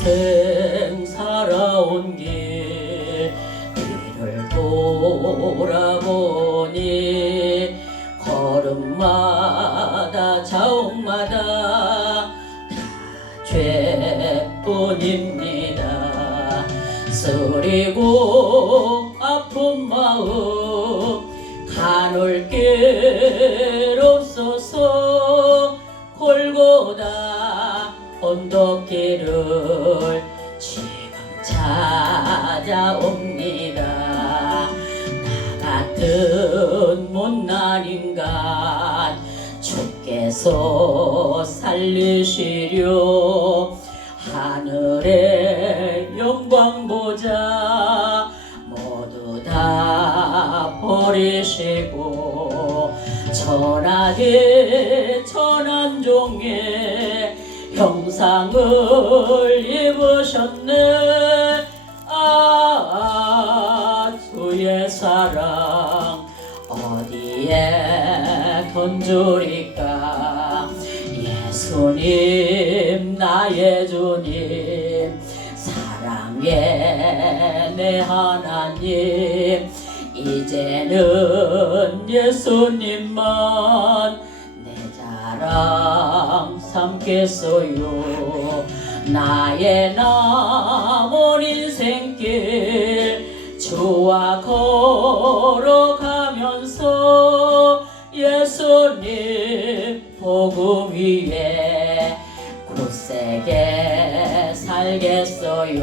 인생 살아온 길 뒤를 돌아보니 걸음마다 자옥마다 다 죄뿐입니다. 쓰리고 아픈 마음 가눌 길 언덕길을 지금 찾아옵니다. 나 같은 못난 인간 주께서 살리시려 하늘의 영광 보자. 모두 다 버리시고 천하게 천한 종의 형상을 입으셨네. 아 주의 사랑 어디에 건주리까? 예수님 나의 주님 사랑의 내 하나님 이제는 예수님만 삼겠어요. 나의 남은 인생길 주와 걸어가면서 예수님 복음 위에 굳세게 살겠어요